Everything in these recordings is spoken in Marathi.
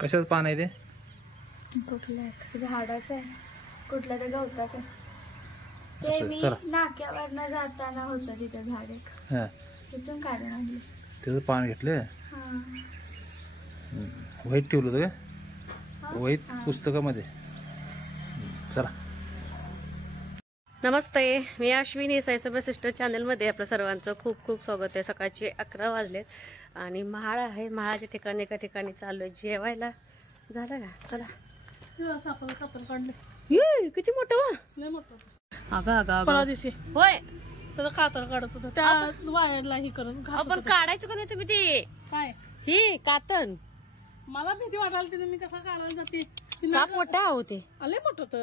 कशाचं पान आहे ते? कुठलं आहे? झाडाचं आहे, कुठल्या तर गवताचं आहे. ते मी नाक्यावरनं जाताना होतं तिथं झाड एक, तिथून काढून आणले. त्याचं पान घेतलं? वहीत ठेवलं होतं का? वहीत पुस्तकामध्ये. चला. नमस्ते, मी अश्विनी साईसबा सिस्टर चॅनलमध्ये आपलं सर्वांचं खूप खूप स्वागत आहे. सकाळचे 11 वाजलेत आणि महाळ आहे. महाळाच्या ठिकाणी एका ठिकाणी चालू आहे जेवायला. झालं का? चला. ये किती मोठं अगं अगं होय, त्याला कातर काढत होतं त्या वायरला ही करून. आपण काढायचं का नाही तुम्ही ते काय ही कातन? मला भीती वाटायला तिथे मी कसा काढायला जाते. साप मोठा होते, आले मोठ होत,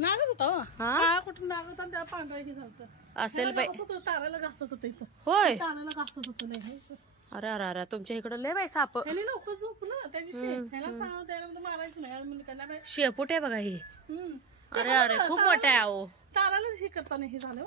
नागच होता. काय कुठून नाग होता, त्या पांढरा हे झालं असेल बाई. ताराला घासत होतं इथं. होय, ताराला घासत होतं. नाही अरे अरे अरे, तुमच्या इकडं लय बाई साप. ह्याने लवकर झोपलं त्याची ह्याला सांग त्याला मारायचं नाही. शेपूट आहे बघा ही. अरे अरे खूप मोठा आहे अहो. ताराला हे करताना हे झालं.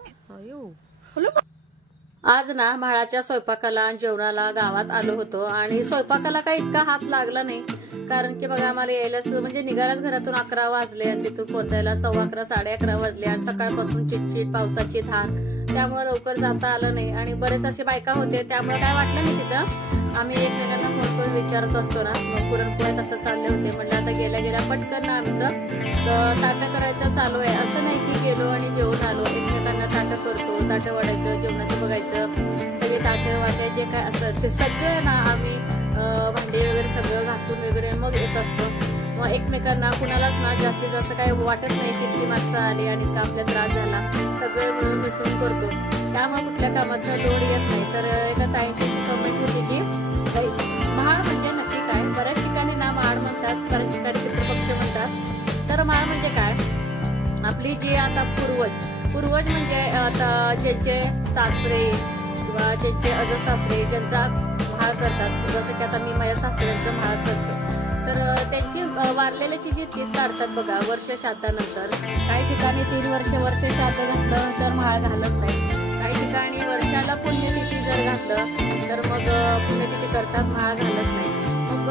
आज ना म्हाळाच्या स्वयंपाकाला आणि जेवणाला गावात आलो होतो आणि स्वयंपाकाला काही इतका हात लागला नाही, कारण की बघा आम्हाला यायलाच म्हणजे निघायलाच घरातून 11 वाजले आणि तिथून पोहोचायला 11:15 11:30 वाजले आणि सकाळपासून चिटचिट पावसाची धार, त्यामुळे लवकर जाता आलं नाही. आणि बरेच असे बायका होते त्यामुळे काय वाटलं नाही तिथं. आम्ही एकमेकांना फोन करून विचारत असतो ना, मग पुरणपोळ्या कसं चालले होते. म्हणलं आता गेल्या गेल्या पटकन ना आमचं ताटं करायचं चालू आहे. असं नाही की गेलो आणि जेवून आलो, एकमेकांना ताटं करतो, ताटं वाढायचं, जेवणाचं बघायचं, सगळे ताटं वाटायचे जे काय असतं ते सगळं ना आम्ही भांडे वगैरे सगळं घासून वगैरे मग येत असतो. मग एकमेकांना कुणालाच ना जास्तीत जास्त काही वाटत नाही किती माणसं आली आणि का आपल्या त्रास झाला, सगळं मिळून मिसळून करतो. त्यामुळे कुठल्या कामाचा लोड येत नाही. तर एका ताईंची कमेंट होती की महाळ म्हणजे नक्की काय? बऱ्याच ठिकाणी ना महाळ म्हणतात, बऱ्याच ठिकाणी पितृपक्ष म्हणतात. तर महाळ म्हणजे काय? आपली जी आता पूर्वज म्हणजे आता ज्यांचे सासरे किंवा ज्यांचे अजसासरे ज्यांचा म्हाळ करतात, जसं की आता मी माझ्या सासऱ्यांचं म्हाळ करते, तर त्यांची वारलेल्याची जी तीत काढतात बघा वर्ष श्राद्धानंतर. काही ठिकाणी 3 वर्ष श्राद्ध घातलं तर म्हाळ घालत नाही. काही ठिकाणी वर्षाला पुण्यतिथी जर घातलं तर मग पुण्यतिथी करतात, म्हाळ घालत नाही. मग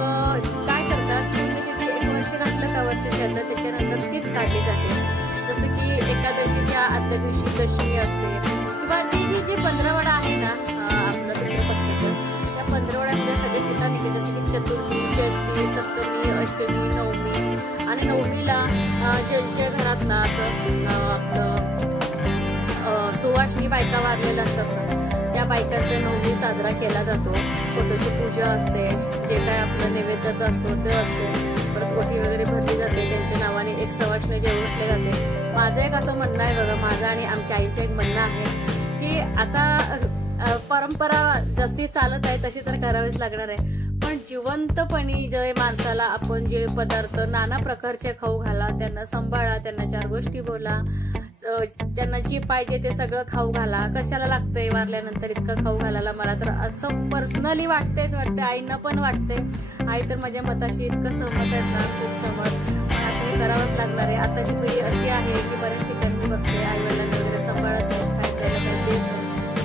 काय करतात, पुण्यतिथी 1 वर्ष घातलं का वर्ष श्राद्ध त्याच्यानंतर तीच काढली जाते. जसं की एकादशीच्या आदल्या दिवशी दशमी असते किंवा जी 15वडा आहे ना आपलं पितृपक्षाचं, त्या 15वड्यामध्ये सगळे तिथं निघते. जसं की चतुर्थी, षष्ठी, सप्तमी, अष्टमी, नवमी. आणि नवमीला ज्यांच्या घरात ना असं आपलं सुवासिनी बायका वारलेल्या असतात ना, त्या बायकांचा नवमी साजरा केला जातो. फोटोची पूजा असते, जे काय आपलं नैवेद्याचं असतो ते असते. परत ओटी वगैरे भरली जाते, त्यांच्या नावाने एक सवाष्णी जेवले जाते. माझं एक असं म्हणणं आहे बघा, माझं आणि आमच्या आईचं एक म्हणणं आहे की आता परंपरा जशी चालत आहे तशी तर करावीच लागणार आहे. पण जिवंतपणी जे माणसाला आपण जे पदार्थ नाना प्रकारचे खाऊ घाला, त्यांना सांभाळा, त्यांना 4 गोष्टी बोला, त्यांना जे पाहिजे ते सगळं खाऊ घाला. कशाला लागतंय वारल्यानंतर इतकं खाऊ घालायला? मला तर असं पर्सनली वाटते, आईंना पण वाटते. आई तर माझ्या मताशी इतकं सहमत आहेत ना, खूप सहमत. आता हे करावंच लागणार आहे. आताची पिढी अशी आहे की बऱ्याच ठिकाणी मी बघते आई-वडिलांना वगैरे सांभाळत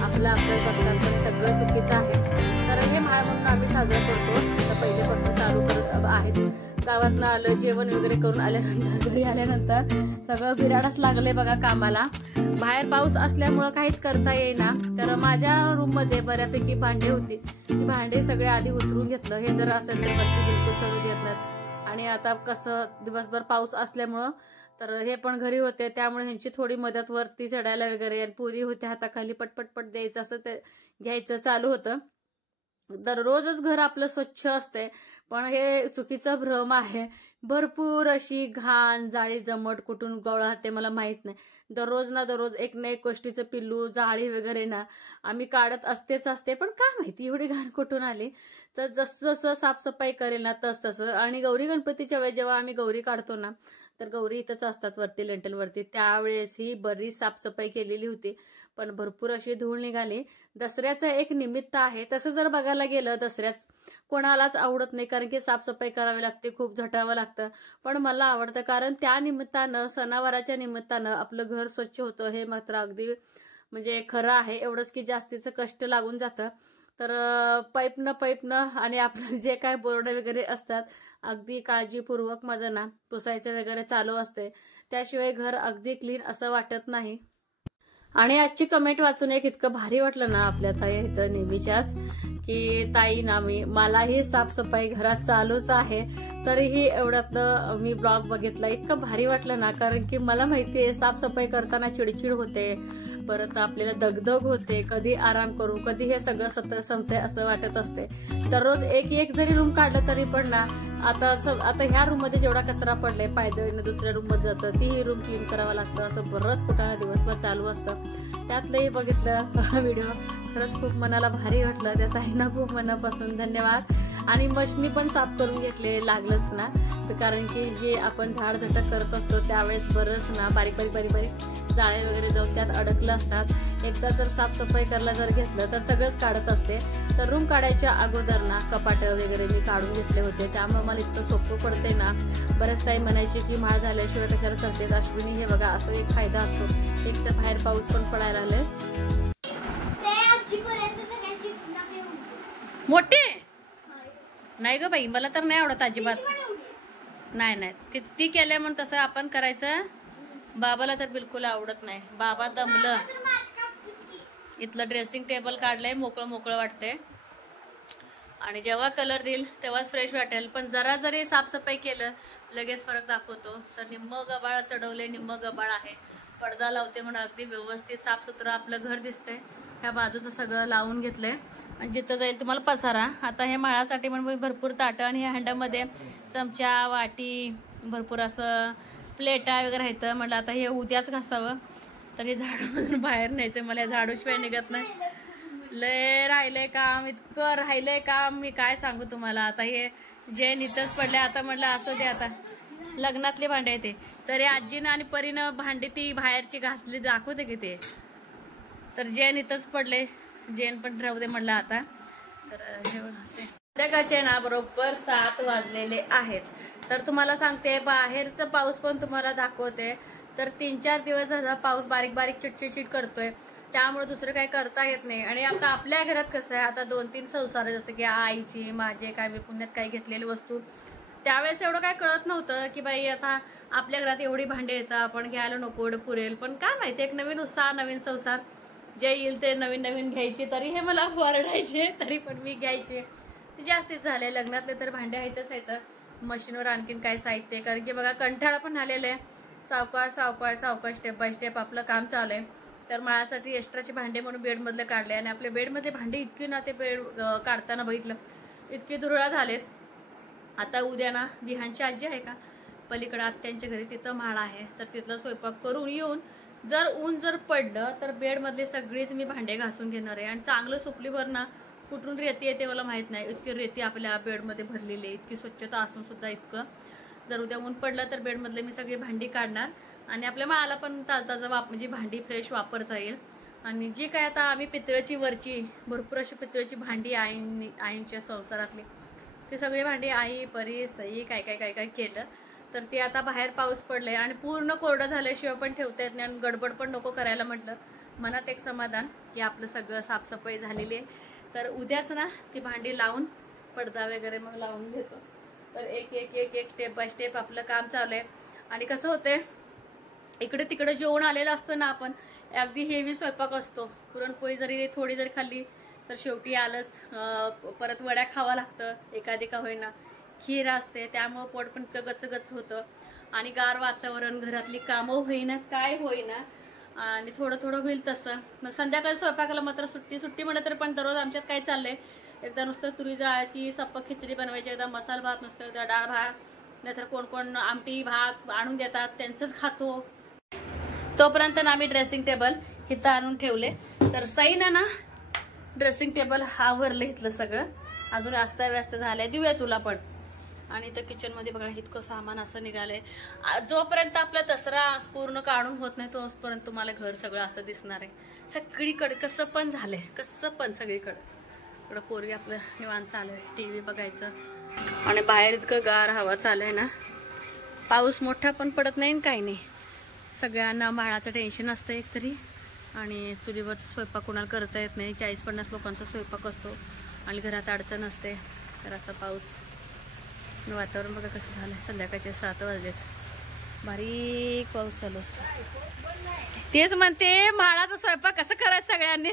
आपलं बघतात, पण सगळं चुकीचं आहे. तर हे म्हाळ म्हणून आम्ही साजरा करतो. तर पहिल्यापासून चालू करत आहेत. गावातनं आलं, जेवण वगैरे करून आल्यानंतर घरी आल्यानंतर सगळं बिराडच लागले बघा कामाला. बाहेर पाऊस असल्यामुळं काहीच करता येईना. तर माझ्या रूममध्ये बऱ्यापैकी भांडे होती, ती भांडे सगळे आधी उतरून घेतलं. हे जर असेल तर वरती बिलकुल चढू देत नाहीत. आणि आता कसं दिवसभर पाऊस असल्यामुळं तर हे पण घरी होते, त्यामुळे ह्यांची थोडी मदत वरती चढायला वगैरे. आणि पुरी होते हाताखाली, पटपट द्यायचं असं ते घ्यायचं चालू होतं. दररोजच घर आपलं स्वच्छ असते, पण हे चुकीचा भ्रम आहे. भरपूर अशी घाण जाळी जमट कुठून गोळा ते मला माहित नाही. दररोज ना दररोज एक ना एक गोष्टीचं पिल्लू जाळी वगैरे ना आम्ही काढत असते. पण काय माहिती एवढी घाण कुठून आली. तर जसं जसं साफसफाई करेल ना तसं. आणि गौरी गणपतीच्या वेळेस जेव्हा आम्ही गौरी काढतो ना, तर गौरी इथंच असतात वरती लेंटलवरती. त्यावेळेस ही बरीच साफसफाई केलेली होती, पण भरपूर अशी धूळ निघाली. दसऱ्याचं एक निमित्त आहे. तसं जर बघायला गेलं दसऱ्याच कोणालाच आवडत नाही, कारण की साफसफाई करावी लागते, खूप झटावं लागतं. पण मला आवडतं, कारण त्या निमित्तानं सणावाराच्या निमित्तानं आपलं घर स्वच्छ होतं. हे मात्र अगदी म्हणजे खरं आहे. एवढंच की जास्तीचं कष्ट लागून जातं. तर पाईपनं आणि आपलं जे काय बोर्ड वगैरे असतात अगदी काळजीपूर्वक माझं ना पुसायचं वगैरे चालू असते, त्याशिवाय घर अगदी क्लीन असं वाटत नाही. आणि आजची कमेंट वाचून एक इतकं भारी वाटलं ना आपल्या ताई इथं नेहमीच्याच, की ताई ना मलाही साफसफाई घरात चालूच आहे, तरीही एवढ्यातलं मी ब्लॉग बघितला, इतकं भारी वाटलं ना. कारण की मला माहितीये साफसफाई करताना चिडचिड होते, परत आपल्याला दगदग होते, कधी आराम करू, कधी हे सगळं सत्र संपते असं वाटत असते. दररोज एक जरी रूम काढलं तरी पण ना आता ह्या रूम मध्ये जेवढा कचरा पडलाय पायदळीनं दुसऱ्या रूम मध्ये जातं, तीही रूम क्लीन करावं लागतं, असं बरंच कुठं दिवसभर चालू असतं. त्यातलंही बघितलं व्हिडिओ, खरंच खूप मनाला भारी वाटलं. त्या ताईंना खूप मनापासून धन्यवाद. आणि मशनी पण साफ करून घेतले, लागलंच ना, कारण की जे आपण झाड झटक करत असतो त्यावेळेस बरंच ना बारीक जाळे वगैरे जाऊन त्यात अडकलं असतात. एकदा जर साफसफाई करायला जर घेतलं तर सगळंच काढत असते. तर रूम काढायच्या अगोदर ना कपाट वगैरे मी काढून घेतले होते, त्यामुळे मला इतकं सोपं पडते ना. बऱ्याच टाईम म्हणायचे की माळ झाल्याशिवाय कशाला करतेस अश्विनी, हे बघा असं एक फायदा असतो. एक तर बाहेर पाऊस पण पडायला लागले. मोठी नाही ग बाई, मला तर नाही आवडत अजिबात. नाही ती केल्या म्हणून तसं आपण करायचं. बाबाला तर बिलकुल आवडत नाही. बाबा दमलं. इथलं ड्रेसिंग टेबल काढलंय, मोकळं वाटतंय. आणि जेव्हा कलर देईल तेव्हाच फ्रेश वाटेल. पण जरा जरी साफसफाई केलं लगेच फरक दाखवतो. तर निम्म गबाळ चढवले, निम्म गबाळ आहे. पडदा लावते म्हणून अगदी व्यवस्थित साफसुथरं आपलं घर दिसतंय. ह्या बाजूचं सगळं लावून घेतलंय. आणि जिथं जाईल तुम्हाला पसारा. आता हे माळासाठी म्हणून भरपूर ताटं आणि ह्या हंड्यामध्ये चमचा, वाटी, भरपूर असं प्लेटा वगैरे आहेत. म्हटलं आता हे उद्याच घासावं. तर हे झाडूमधून बाहेर न्यायचं, मला झाडूशिवाय निघत नाही. लय राहिलंय काम, इतकं राहिलंय काम, मी काय सांगू तुम्हाला. आता हे जे नितच पडले, आता म्हटलं असू दे, आता लग्नातले भांडे येते. तर हे आजीनं आणि परीनं भांडी ती बाहेरची घासली दाखवते की ते. तर जेन इथंच पडले, जेन पण राहू दे म्हटलं आता. तर हे संध्याकाळचे ना बरोबर 7 वाजलेले आहेत. तर तुम्हाला सांगते बाहेरचं पाऊस पण तुम्हाला दाखवते. तर 3-4 दिवस झाला पाऊस बारीक चिटचिट करतोय, त्यामुळे दुसरं काही करता येत नाही. आणि आता आपल्या घरात कसं आहे, आता 2-3 संसार आहे, जसं की आईची, माझे, काय मी पुण्यात काही घेतलेली वस्तू. त्यावेळेस एवढं काय कळत नव्हतं की बाई आता आपल्या घरात एवढी भांडी येतात, आपण घ्यायला नको, एवढं पुरेल. पण काय माहिती, एक नवीन उत्साह, नवीन संसार, जे येईल ते नवीन घ्यायचे. तरी हे मला ओरडायचे, तरी पण मी घ्यायचे. ते जास्तीच झाले. लग्नातले तर भांडे आहेतच आहेत. मशीनवर आणखीन काय साहित्य, कारण की बघा कंटाळा पण आलेला आहे. सावकाश स्टेप बाय स्टेप आपलं काम चालू आहे. तर माळासाठी एक्स्ट्राचे भांडे म्हणून बेडमधले काढले. आणि आपल्या बेडमधले भांडे इतके ना, ते बेड काढताना बघितलं इतके धुरळा झालेत. आता उद्या ना विहानची आजी आहे का पलीकडे आत्यांच्या घरी, तिथं माळ आहे. तर तिथला स्वयंपाक करून येऊन ऊन जर पडलं तर बेडमधले सगळीच मी भांडे घासून घेणार आहे. आणि चांगलं सुपलीभर ना, कुठून रेती येते मला माहित नाही, इतकी रेती आपल्या बेडमध्ये भरलेली आहे. इतकी स्वच्छता असून सुद्धा इतकं. जर उद्या ऊन पडलं तर बेडमधले मी सगळी भांडी काढणार. आणि आपल्या माळाला पण ताजा म्हणजे भांडी फ्रेश वापरता येईल. आणि जी काय आता आम्ही पितळेची वरची भरपूर अशी पितळेची भांडी आईंच्या संसारातली, ती सगळी भांडी आई, परी, सई काय केलं. तर ती आता बाहेर पाऊस पडले आणि पूर्ण कोरडं झाल्याशिवाय पण ठेवता येत नाही. आणि गडबड पण नको करायला म्हटलं. मनात एक समाधान की आपलं सगळं साफसफाई झालेली आहे. तर उद्याच ना ती भांडी लावून पडदा वगैरे मग लावून घेतो. तर एक स्टेप बाय स्टेप आपलं काम चालू आहे. आणि कसं होतंय, इकडे तिकडे जेवण आलेलं असतं ना आपण, अगदी हेवी स्वयंपाक असतो. पुरणपोळी जरी थोडी जरी खाल्ली तर शेवटी आलंच. परत वड्या खावा लागतं, एखादी का होईना. खीर असते, त्यामुळं पोट पण गच्च होतं. आणि गार वातावरण, घरातली कामं होईना, काय होईना. आणि थोडं होईल तसं. मग संध्याकाळी स्वयंपाकाला मात्र सुट्टी म्हणत तर पण दररोज आमच्यात काय चाललंय, एकदा नुसतं तुरी डाळाची सप्पक खिचडी बनवायची, एकदा मसाला भात, नुसतं एकदा डाळ भात, नाहीतर कोण आमटी भात आणून देतात, त्यांचंच खातो. तोपर्यंत ना आम्ही ड्रेसिंग टेबल इथं आणून ठेवले. तर सईनं ना ड्रेसिंग टेबल आवरलं इथलं सगळं. अजून व्यस्त झालंय, देऊया तुला पण. आणि इथं किचनमध्ये बघा इतकं सामान असं निघालंय. जोपर्यंत आपला दसरा पूर्ण काढून होत नाही तोपर्यंत तुम्हाला घर सगळं असं दिसणार आहे. सगळीकडे कसं पण झालंय, सगळीकडे. इकडं पोरगी आपलं निवांत चालू आहे, टीव्ही बघायचं. आणि बाहेर इतकं गार हवा चालू आहे ना, पाऊस मोठा पण पडत नाही काही नाही. सगळ्यांना बाळाचं टेन्शन असतं एकतरी. आणि चुलीवरचा स्वयंपाक कोणाला करता येत नाही. 40-50 लोकांचा स्वयंपाक असतो आणि घरात अडचण असते. तर असा पाऊस, वातावरण बघा कसं झालं. संध्याकाळचे 7 वाजलेत. बारीक पाऊस चालू असतो. तेच म्हणते म्हाळाचा स्वयंपाक कसं करायचं सगळ्यांनी.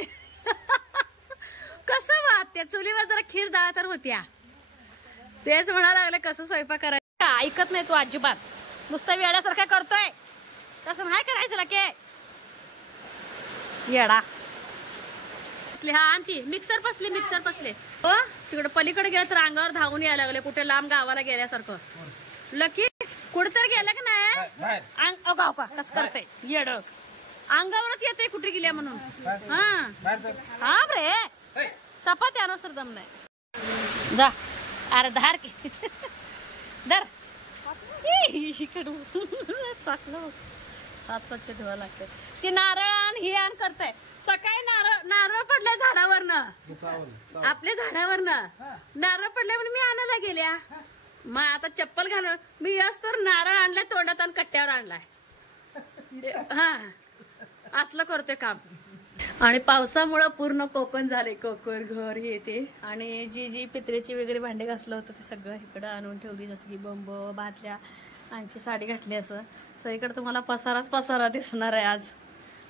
कसं त्या चुलीवर जरा खीर डाळ तर होत्या. तेच म्हणा लागले कसं स्वयंपाक करायचं. ऐकत नाही तू अजिबात. नुसता वेड्यासारखा करतोय. तसं नाही करायचं लके येडा. हा आणती मिक्सर पसले हो. तिकडे पलीकडे गेलं तर अंगावर धावून यायला लागले. कुठे लांब गावाला गेल्यासारखं. लकी कुठेतरी गेलं की नाही गाव का कसं करते येड. अंगावरच येते कुठे गेल्या म्हणून. हा रे चपाती आणा सर दम नाही जा. अरे धार की धर. चाकलं हात स्वच्छ धुवा लागते. ती नारळ आण ही आण करताय. सकाळी नारळ पडल्या झाडावरनं. आपल्या झाडावरनं नारळ पडल्या म्हणून मी आणायला गेल्या. मग आता चप्पल घालून मी असतो नारळ आणलाय तोंडात आणि कट्ट्यावर आणलाय. हा असलं करतोय काम. आणि पावसामुळं पूर्ण कोकण झाले. कोकण घर हे ते. आणि जी पित्रेची वगैरे भांडे घासलं होतं ते सगळं इकडं आणून ठेवली. जसं की बंब बादल्या आमची साडी घातली. असं सगळीकडे तुम्हाला पसारा दिसणार आहे.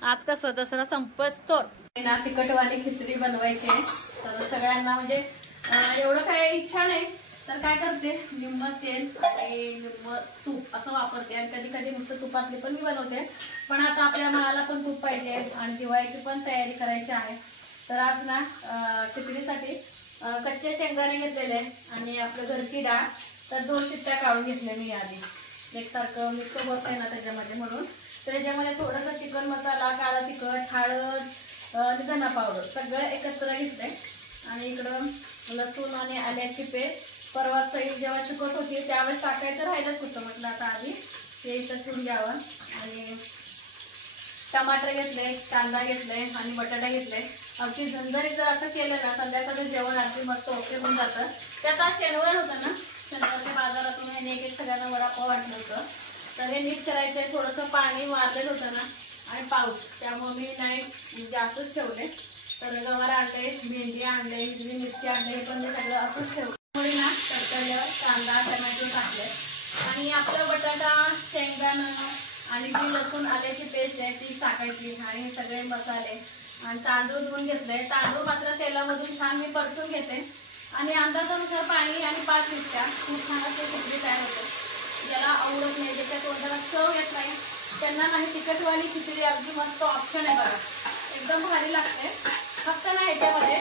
आज कसं दसरा संपतो ना. तिखटवाली खिचडी बनवायची आहे. तर सगळ्यांना म्हणजे एवढं काय इच्छा नाही तर काय करते निम्म तेल आणि निम्म तूप असं वापरते. आणि कधी कधी नुसतं तुपातली पण मी बनवते. पण आता आपल्या मनाला पण तूप पाहिजे आणि दिवाळीची पण तयारी करायची आहे. तर आज ना खिचडीसाठी कच्चे शेंगदाणे घेतलेले आणि आपलं घरची डाळ. तर 2 शिट्ट्या काढून घेतल्या मी आधी. एकसारखं मिक्स होत आहे ना त्याच्यामध्ये म्हणून. तर याच्यामध्ये थोडंसं चिकन मसाला, काळा तिखट, हळद आणि धना पावडर सगळं एकत्र घेतलंय. आणि इकडं लसूण आणि आल्याची पेस्ट. परवा सई जेव्हा शिकत होती त्यावेळेस टाकायचं राहिलंच होतं. म्हटलं आता आधी ते इथं ठेवून घ्यावं. आणि टमाटर घेतले, कांदा घेतले आणि बटाटा घेतले. अगदी झणझणीत जर असं केलं ना संध्याकाळचं जेवण अगदी मस्त ओके होऊन जातं. त्यात आज शनिवार होतं ना. शनिवारच्या बाजारातून हे एक सगळ्यांना वडापाव वाटलं होतं. तर हे नीट करायचंय. थोडंसं पाणी मारलेलं होतं ना आणि पाऊस त्यामुळे मी नाही जास्तच ठेवले. तर गवार आणले, भेंडी आणले, हिरवी मिरची आणले. हे पण मी सगळं असंच ठेवलं. थोडी ना तडतडल्यावर कांदा टमॅटो टाकले आणि आपलं बटाटा शेंगदाणं आणि जी लसूण आल्याची पेस्ट आहे ती टाकायची. आणि हे सगळे मसाले आणि तांदूळ धुवून घेतले. तांदूळ मात्र तेलामधून छान मी परतून घेते. आणि अंदाजानुसार पाणी आणि 5 मिनिटं खूप छान असे खिचडी तयार होते. ज्याला आवडत नाही ज्याच्या तोंडाला चव येत नाही त्यांना नाही तिखटवाली खिचडी अगदी मस्त ऑप्शन आहे बघा. एकदम भारी लागते. फक्त ना ह्याच्यामध्ये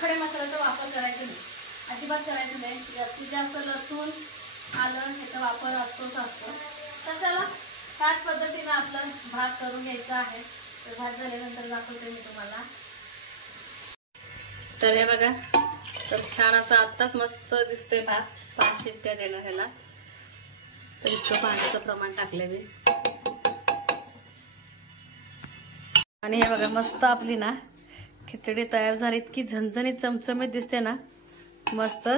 खडे मसाल्याचा वापर करायचा नाही. अजिबात करायचं नाही. जास्तीत जास्त लसूण आलं ह्याचा वापर असतोच असतो. तर चला त्याच पद्धतीनं आपलं भात करून घ्यायचा आहे. तर भात झाल्यानंतर दाखवते मी तुम्हाला. तर हे बघा तर छान असं आत्ताच मस्त दिसतोय भात. 5 शिट्ट्या देणं ह्याला. तर इतकं पाण्याचं प्रमाण टाकले मी. आणि हे बघा मस्त आपली ना खिचडी तयार झाली. इतकी झणझणीत चमचमीत दिसते ना मस्त.